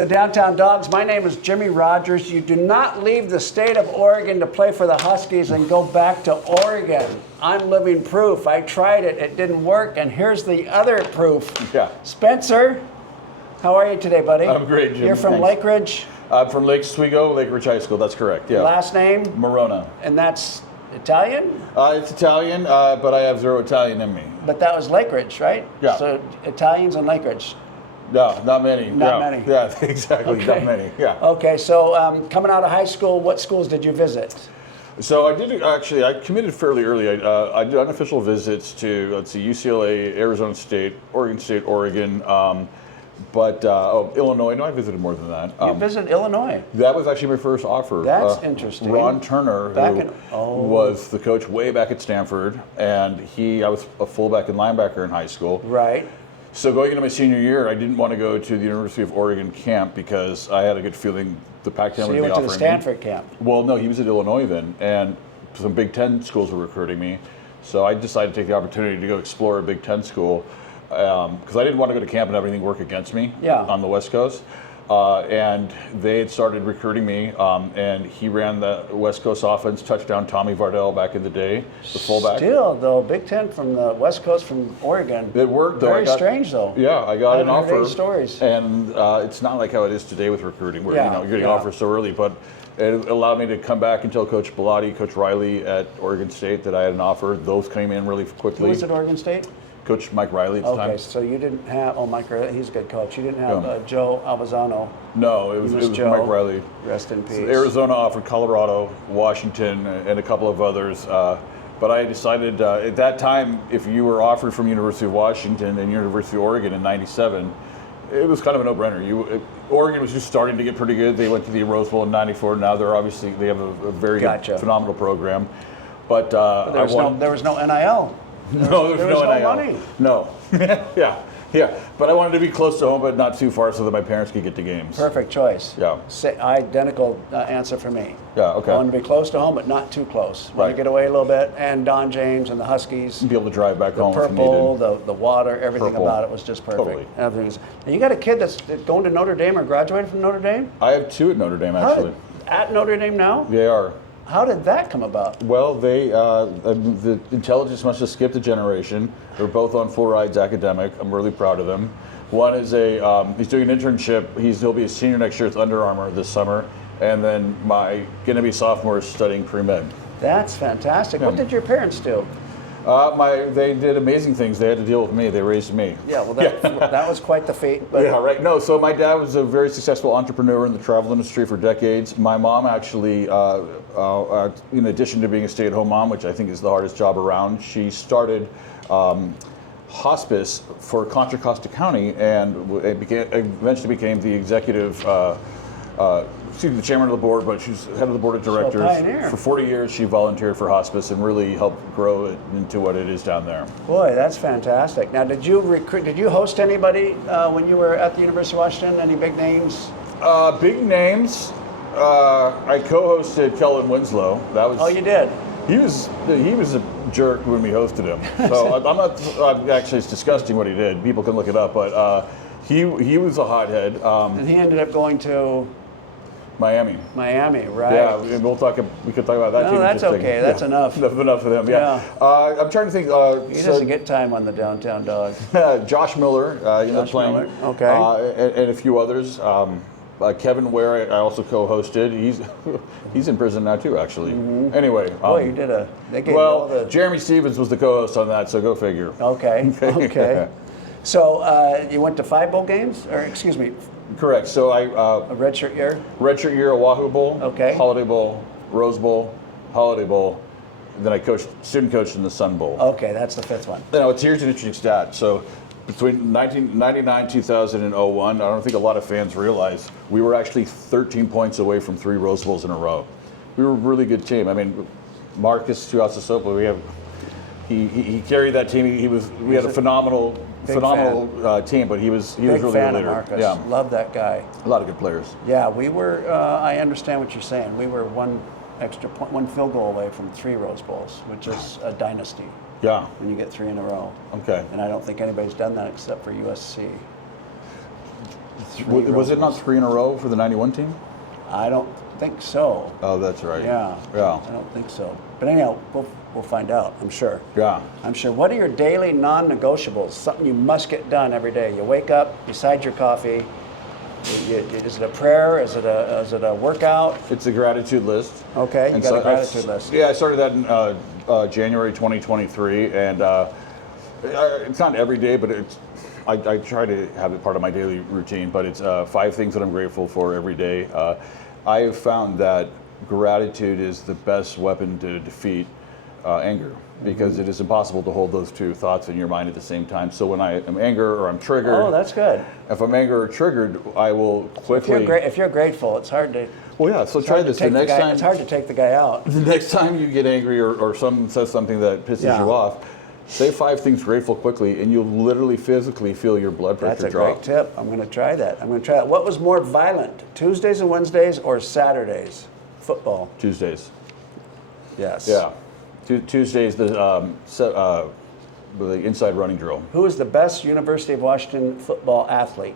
The Downtown Dogs, my name is Jimmy Rogers. You do not leave the state of Oregon to play for the Huskies and go back to Oregon. I'm living proof. I tried it, it didn't work, and here's the other proof. Yeah. Spencer, how are you today, buddy? I'm great, Jim. You're from Thanks. Lake Ridge? I'm from Lake Oswego, Lake Ridge High School, that's correct, yeah. Last name? Morona. And that's Italian? It's Italian, but I have zero Italian in me. But that was Lake Ridge, right? Yeah. So Italians and Lake Ridge. No, not many. Not yeah. many. Yeah, exactly, Okay. not many, yeah. Okay, so coming out of high school, what schools did you visit? So I did actually. I committed fairly early. I did unofficial visits to UCLA, Arizona State, Oregon State, Oregon, but Illinois. No, I visited more than that. You visited Illinois. That was actually my first offer. That's interesting. Ron Turner, was the coach way back at Stanford, and I was a fullback and linebacker in high school. Right. So going into my senior year, I didn't want to go to the University of Oregon camp because I had a good feeling the Pac-10 So would you be went to offering the Stanford camp. Well, no, he was at Illinois then, and some Big Ten schools were recruiting me. So I decided to take the opportunity to go explore a Big Ten school because I didn't want to go to camp and have everything work against me on the West Coast. And they had started recruiting me, and he ran the West Coast offense, touchdown Tommy Vardell back in the day, the fullback. Still, though, Big Ten from the West Coast from Oregon. It worked, though. Very strange, though. Yeah, I got an I've heard offer. Stories. And it's not like how it is today with recruiting, where you're getting offers so early. But it allowed me to come back and tell Coach Bellotti, Coach Riley at Oregon State that I had an offer. Those came in really quickly. Who was at Oregon State? Coach Mike Riley at the time. Okay, so you didn't have, Mike Riley, he's a good coach. You didn't have Joe Alvazano. No, it was Joe. Mike Riley. Rest in peace. So Arizona offered Colorado, Washington, and a couple of others. But I decided at that time, if you were offered from University of Washington and University of Oregon in '97, it was kind of a no-brainer. Oregon was just starting to get pretty good. They went to the Rose Bowl in '94. Now they have a very good, phenomenal program. But there was no NIL. No, there was no NIL. Money. No. Yeah. But I wanted to be close to home, but not too far, so that my parents could get to games. Perfect choice. Yeah. Identical answer for me. Yeah. Okay. I want to be close to home, but not too close. Want to get away a little bit. And Don James and the Huskies. Be able to drive back home. The purple, if needed. the water, everything about it was just perfect. Totally. And you got a kid that's going to Notre Dame or graduated from Notre Dame? I have two at Notre Dame, actually. At Notre Dame now? They are. How did that come about? Well, the intelligence must have skipped a generation. They're both on full rides academic. I'm really proud of them. One is he's doing an internship. He'll be a senior next year at Under Armour this summer. And then my going-to-be sophomore is studying pre-med. That's fantastic. Yeah. What did your parents do? They did amazing things. They had to deal with me. They raised me. Yeah, well, that was quite the feat. But yeah, right. No, so my dad was a very successful entrepreneur in the travel industry for decades. My mom actually, in addition to being a stay-at-home mom, which I think is the hardest job around, she started hospice for Contra Costa County, and eventually became the executive. She's the chairman of the board, but she's head of the board of directors. For 40 years, she volunteered for hospice and really helped grow it into what it is down there. Boy, that's fantastic. Now, did you host anybody when you were at the University of Washington? Any big names? Big names. I co-hosted Kellen Winslow. That was. Oh, you did. He was a jerk when we hosted him. So it's disgusting what he did. People can look it up, but he was a hothead. And he ended up going to. Miami, right? Yeah, we could talk about that. No, that's okay. That's enough. Enough of them. Yeah. I'm trying to think. He doesn't get time on the Downtown Dog. Josh Miller, playing. Miller. Okay. And a few others. Kevin Ware, I also co-hosted. He's in prison now too, actually. Mm-hmm. Anyway. Boy, you did They gave you all the. Jeremy Stevens was the co-host on that, so go figure. Okay. So you went to 5 bowl games, or excuse me. Correct. So I a redshirt year. Redshirt year, Oahu Bowl. Okay. Holiday Bowl, Rose Bowl, Holiday Bowl. Then I student coached in the Sun Bowl. Okay, that's the 5th one. Now, here's an interesting stat. So between 1999, 2000, and 01, I don't think a lot of fans realize we were actually 13 points away from 3 Rose Bowls in a row. We were a really good team. I mean, Marcus Tuiasosopo, he carried that team. We had a phenomenal team, but he was really fan a leader. Of Marcus. Yeah, love that guy. A lot of good players. Yeah, we were. I understand what you're saying. We were one field goal away from 3 Rose Bowls, which is a dynasty. Yeah. When you get 3 in a row. Okay. And I don't think anybody's done that except for USC. Was it not 3 in a row for the 91 team? I don't think so. Oh, that's right. Yeah. Yeah. I don't think so. But anyhow, we'll find out, I'm sure. Yeah. I'm sure. What are your daily non-negotiables? Something you must get done every day. You wake up, beside your coffee. Is it a prayer? Is it a workout? It's a gratitude list. Okay, you got a gratitude list. Yeah, I started that in January 2023, and it's not every day, but I try to have it part of my daily routine. But it's 5 things that I'm grateful for every day. I have found that gratitude is the best weapon to defeat anger, because it is impossible to hold those 2 thoughts in your mind at the same time. So when I am angry or I'm triggered, oh, that's good. if I'm angry or triggered, I will quickly. If you're grateful, it's hard to. Well, yeah. So try this. The next time, it's hard to take the guy out. the next time you get angry or someone says something that pisses you off, say 5 things grateful quickly, and you'll literally physically feel your blood pressure drop. That's a great tip. I'm going to try that. What was more violent, Tuesdays and Wednesdays or Saturdays? Football. Tuesdays. Yes. Yeah. Tuesdays, the inside running drill. Who is the best University of Washington football athlete?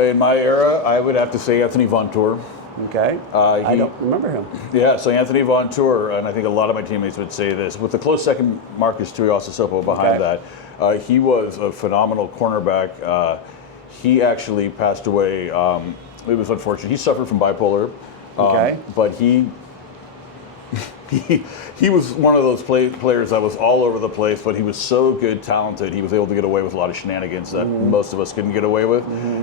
In my era, I would have to say Anthony Von Tour. Okay. I don't remember him. Yeah, so Anthony Von Tour, and I think a lot of my teammates would say this, with the close second Marcus Tuiasosopo behind that, he was a phenomenal cornerback. He actually passed away. It was unfortunate. He suffered from bipolar. But he was one of those players that was all over the place, but he was so good, talented, he was able to get away with a lot of shenanigans that most of us couldn't get away with,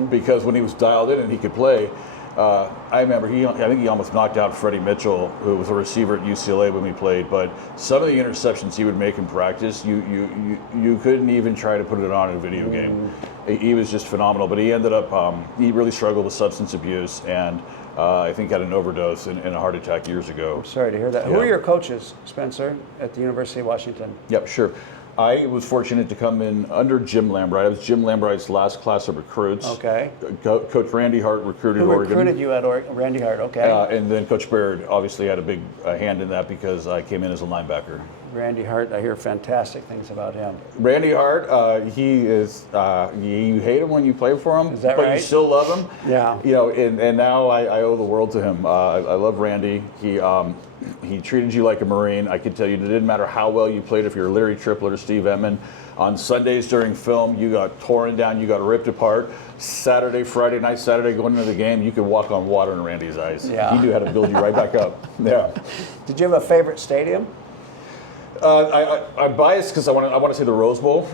because when he was dialed in and he could play, I remember I think he almost knocked out Freddie Mitchell, who was a receiver at UCLA when we played, but some of the interceptions he would make in practice, you couldn't even try to put it on in a video game. He was just phenomenal, but he ended up, he really struggled with substance abuse, and I think had an overdose and a heart attack years ago. I'm sorry to hear that. Who are your coaches, Spencer, at the University of Washington? Yep, sure. I was fortunate to come in under Jim Lambright. I was Jim Lambright's last class of recruits. Okay. Coach Randy Hart recruited Oregon. Who recruited you at Randy Hart? Okay. And then Coach Baird obviously had a big hand in that, because I came in as a linebacker. Randy Hart, I hear fantastic things about him. Randy Hart, he is, you hate him when you play for him, is that but right? you still love him. Yeah. You know, and now I owe the world to him. I love Randy. He treated you like a Marine. I can tell you, it didn't matter how well you played, if you're Larry Triplett or Steve Emman. On Sundays during film, you got torn down, you got ripped apart. Friday night, Saturday going into the game, you could walk on water in Randy's eyes. Yeah. He knew how to build you right back up. Yeah. Did you have a favorite stadium? I'm biased because I want to say the Rose Bowl,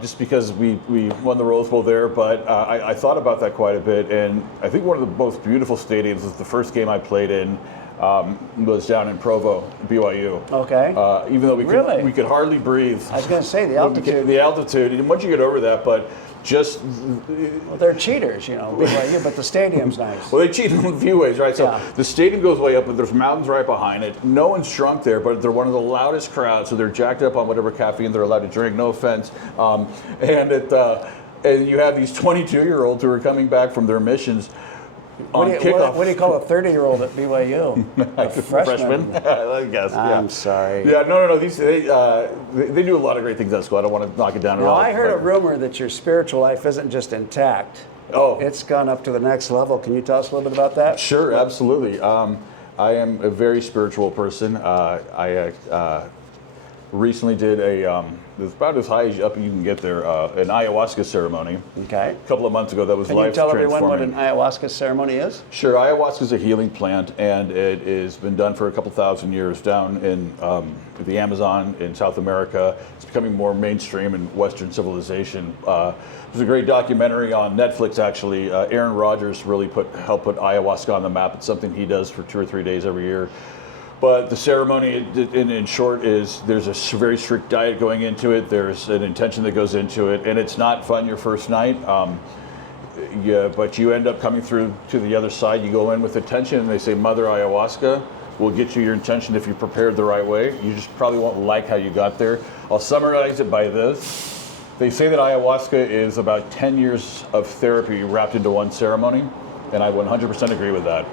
just because we won the Rose Bowl there. But I thought about that quite a bit, and I think one of the most beautiful stadiums was the first game I played in. Was down in Provo, BYU. Okay. Even though we could hardly breathe. I was going to say the altitude. The altitude, and once you get over that, but just. Well, they're cheaters, BYU, but the stadium's nice. Well, they cheat in a few ways, right? So yeah. The stadium goes way up, but there's mountains right behind it. No one's drunk there, but they're one of the loudest crowds, so they're jacked up on whatever caffeine they're allowed to drink. No offense, and you have these 22-year-olds who are coming back from their missions. What do you call a 30-year-old at BYU? A freshman? I guess. I'm sorry. Yeah, no. They do a lot of great things at school. I don't want to knock it down at all. I heard a rumor that your spiritual life isn't just intact. Oh. It's gone up to the next level. Can you tell us a little bit about that? Sure, absolutely. I am a very spiritual person. I recently did it's about as high up you can get there, an ayahuasca ceremony. Okay. A couple of months ago, that was life transforming. Can you tell everyone what an ayahuasca ceremony is? Sure. Ayahuasca is a healing plant, and it has been done for a couple thousand years down in the Amazon in South America. It's becoming more mainstream in Western civilization. There's a great documentary on Netflix, actually. Aaron Rodgers really helped put ayahuasca on the map. It's something he does for 2 or 3 days every year. But the ceremony, in short, is there's a very strict diet going into it. There's an intention that goes into it, and it's not fun your first night. But you end up coming through to the other side. You go in with intention, and they say, Mother Ayahuasca will get you your intention if you prepared the right way. You just probably won't like how you got there. I'll summarize it by this. They say that ayahuasca is about 10 years of therapy wrapped into one ceremony, and I 100% agree with that.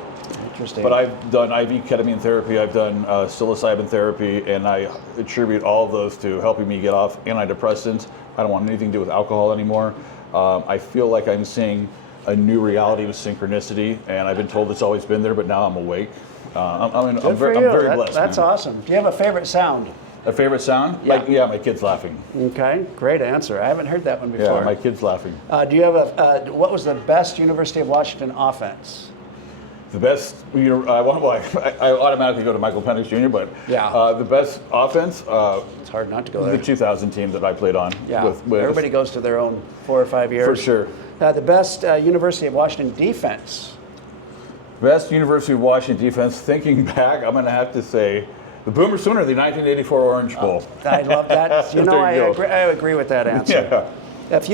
Interesting. But I've done IV ketamine therapy, I've done psilocybin therapy, and I attribute all of those to helping me get off antidepressants. I don't want anything to do with alcohol anymore. I feel like I'm seeing a new reality with synchronicity, and I've been told it's always been there, but now I'm awake. I'm very blessed. That's awesome. Do you have a favorite sound? A favorite sound? Yeah. My kid's laughing. Okay, great answer. I haven't heard that one before. Yeah, my kid's laughing. Do you have what was the best University of Washington offense? The best, I automatically go to Michael Penix Jr., but the best offense. It's hard not to go there. The 2000 team that I played on. Yeah, with everybody goes to their own 4 or 5 years. For sure. The best University of Washington defense. Best University of Washington defense. Thinking back, I'm going to have to say the Boomer Sooner, the 1984 Orange Bowl. I love that. I agree with that answer. Yeah. If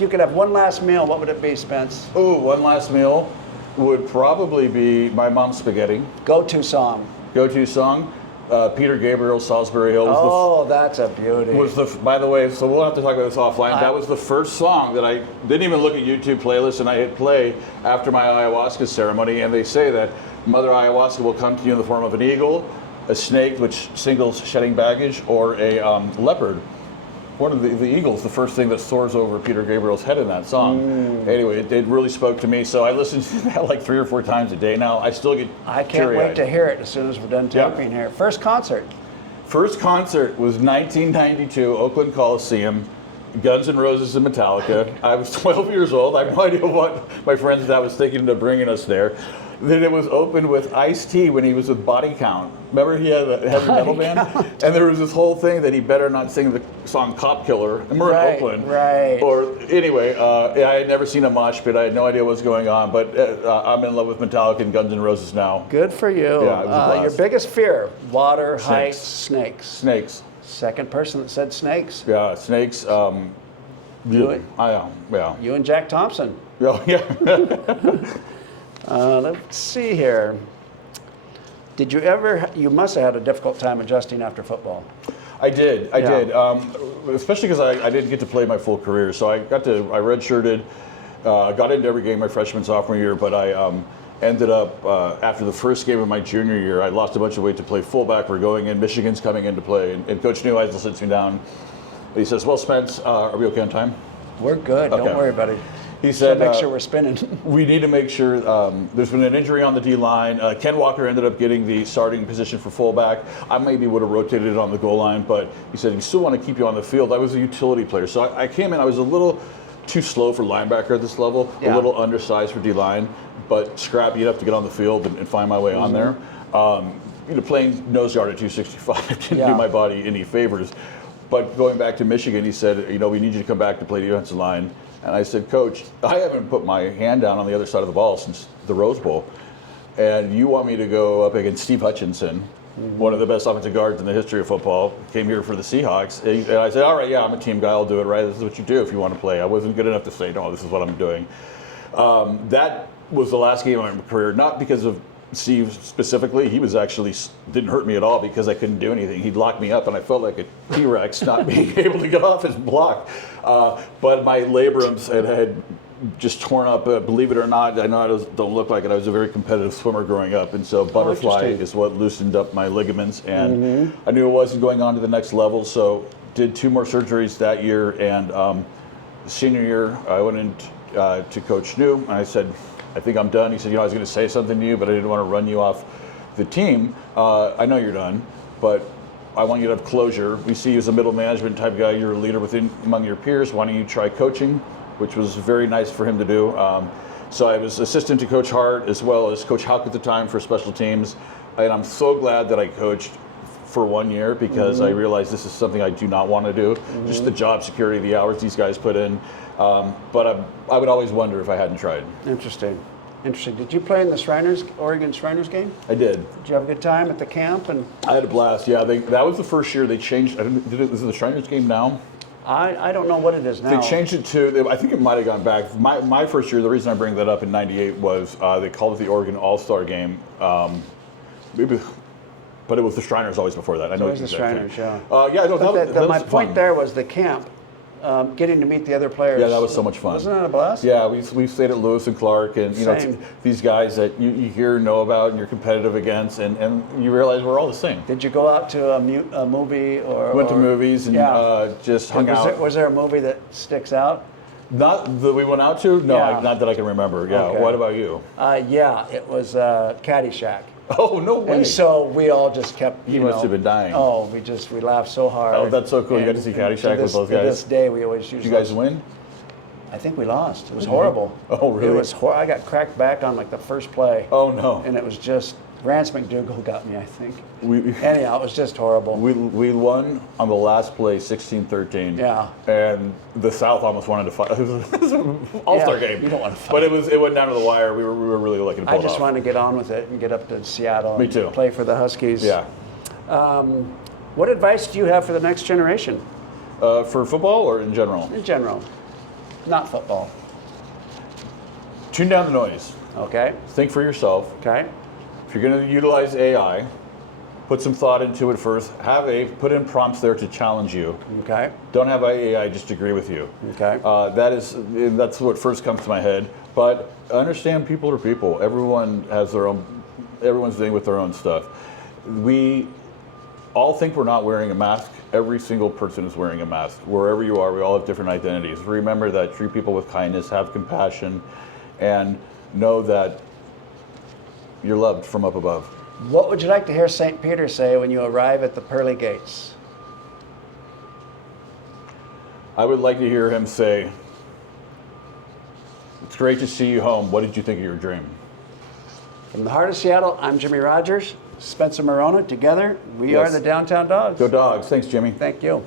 you could have one last meal, what would it be, Spence? Oh, one last meal would probably be my mom's spaghetti. Go-to song. Go-to song. Peter Gabriel's Salisbury Hill. That's a beauty. By the way, so we'll have to talk about this offline. That was the first song that I didn't even look at YouTube playlists, and I hit play after my ayahuasca ceremony. And they say that Mother Ayahuasca will come to you in the form of an eagle, a snake, which signals shedding baggage, or a leopard. One of the eagles, the first thing that soars over Peter Gabriel's head in that song. Anyway, it really spoke to me. So I listened to that like 3 or 4 times a day now. I still get I can't wait to hear it as soon as we're done talking here. First concert? First concert was 1992, Oakland Coliseum, Guns N' Roses and Metallica. I was 12 years old. I have no idea what my friends and I was thinking of bringing us there. Then it was opened with Ice-T when he was with Body Count. Remember he had a heavy metal band? And there was this whole thing that he better not sing the song Cop Killer. And we're in Oakland. Right. Or anyway, I had never seen a mosh pit. I had no idea what was going on. But I'm in love with Metallica and Guns N' Roses now. Good for you. Yeah, it was a blast. Your biggest fear? Water, heights, snakes. Snakes. Second person that said snakes? Yeah, snakes. You and Jack Thompson. Yeah. Let's see here. You must have had a difficult time adjusting after football. I did. Especially because I didn't get to play my full career. So I redshirted, got into every game my freshman, sophomore year, but I ended up, after the first game of my junior year, I lost a bunch of weight to play fullback. We're going in, Michigan's coming into play, and Coach Neuheisel sits me down. He says, well, Spence, are we okay on time? We're good. Okay. Don't worry about it. He said, make sure we're spinning. We need to make sure, there's been an injury on the D-line. Ken Walker ended up getting the starting position for fullback. I maybe would have rotated it on the goal line, but he said, you still want to keep you on the field. I was a utility player. So I came in, I was a little too slow for linebacker at this level, a little undersized for D-line, but scrappy enough to get on the field and find my way on there. Playing nose guard at 265 didn't do my body any favors. But going back to Michigan, he said, we need you to come back to play the defensive line. And I said, Coach, I haven't put my hand down on the other side of the ball since the Rose Bowl. And you want me to go up against Steve Hutchinson, one of the best offensive guards in the history of football, came here for the Seahawks. And I said, all right, I'm a team guy, I'll do it, right? This is what you do if you want to play. I wasn't good enough to say, no, this is what I'm doing. That was the last game of my career, not because of Steve specifically. He was actually didn't hurt me at all because I couldn't do anything. He'd lock me up, and I felt like a T-Rex not being able to get off his block. But my labrums had just torn up. Believe it or not, I know I don't look like it. I was a very competitive swimmer growing up, and so butterfly is what loosened up my ligaments. And I knew it wasn't going on to the next level, so did 2 more surgeries that year. And senior year, I went in to Coach New, and I said, I think I'm done. He said, I was going to say something to you, but I didn't want to run you off the team. I know you're done, but I want you to have closure. We see you as a middle management type guy. You're a leader among your peers. Why don't you try coaching, which was very nice for him to do. So I was assistant to Coach Hart as well as Coach Houck at the time for special teams. And I'm so glad that I coached for 1 year because I realized this is something I do not want to do. Just the job security, the hours these guys put in. But I would always wonder if I hadn't tried. Interesting. Did you play in the Oregon Shriners game? I did. Did you have a good time at the camp? And I had a blast. Yeah, that was the first year they changed. Is it the Shriners game now? I don't know what it is now. They changed it to. I think it might have gone back. My first year. The reason I bring that up in '98 was they called it the Oregon All-Star game. Maybe. But it was the Shriners always before that. I know it was the Shriners, yeah. My point there was the camp, getting to meet the other players. Yeah, that was so much fun. Wasn't that a blast? Yeah, we stayed at Lewis and Clark, and these guys that you hear, know about, and you're competitive against, and you realize we're all the same. Did you go out to a movie or? Went to movies and just hung out. Was there a movie that sticks out? Not that we went out to? No, Yeah. not that I can remember. Yeah. Okay. What about you? Yeah, it was Caddyshack. Oh, no way. And so we all just kept, You must have been dying. Oh, we laughed so hard. Oh, that's so cool. You got to And- see and Caddyshack with those To guys? this day, we always use Did you guys those. win? I think we lost. It was horrible. Oh, really? It was I got cracked back on like the first play. Oh, no. And it was just, Rance McDougal got me, I think. We Anyhow, it was just horrible. we won on the last play, 16-13. Yeah. And the South almost wanted to fight. It was an all-star Yeah, game. you don't want to fight. But it went down to the wire. We were really lucky to pull I it just off. wanted to get on with it and get up to Seattle Me and too. play for the Huskies. Yeah. What advice do you have for the next generation For football or in general? in general? Not football. Tune down the noise. Okay. Think for yourself. Okay. If you're going to utilize AI, put some thought into it first. Put in prompts there to challenge you. Okay. Don't have AI just agree with you. Okay. That's what first comes to my head. But understand people are people. Everyone has their own. Everyone's dealing with their own stuff. We all think we're not wearing a mask. Every single person is wearing a mask. Wherever you are, we all have different identities. Remember that. Treat people with kindness. Have compassion, and know that you're loved from up above. What would you like to hear St. Peter say when you arrive at the pearly gates? I would like to hear him say, "It's great to see you home. What did you think of your dream?" From the heart of Seattle, I'm Jimmy Rogers, Spencer Morona. Together, we Yes. are the Downtown Dogs. Go Dogs. Thanks, Jimmy. Thank you.